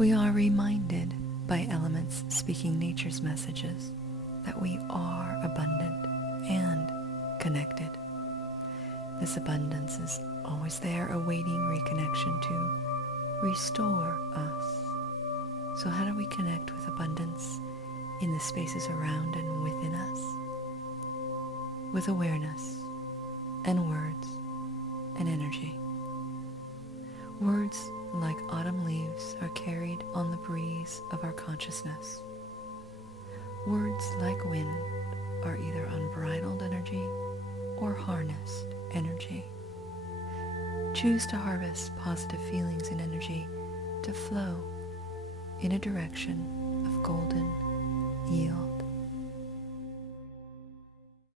We are reminded by elements speaking nature's messages that we are abundant and connected. This abundance is always there awaiting reconnection to restore us. So how do we connect with abundance in the spaces around and within us? With awareness and words and energy. Words like autumn leaves are carried on the breeze of our consciousness. Words like wind are either unbridled energy or harnessed energy. Choose to harvest positive feelings and energy to flow in a direction of golden yield.